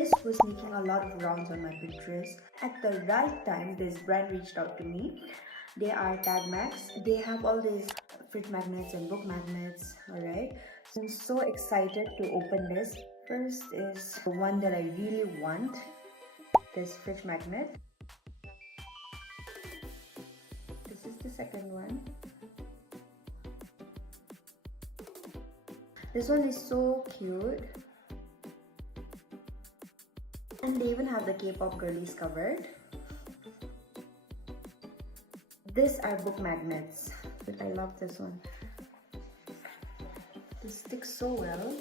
This was making a lot of rounds on my Pinterest. At the right time, this brand reached out to me. They are Tag Max. They have all these fridge magnets and book magnets. Alright, so I'm so excited to open this. First is the one that I really want, this fridge magnet. This is the second one. This one is so cute. And they even have the K-pop girlies covered. These are book magnets. But I love this one. This sticks so well.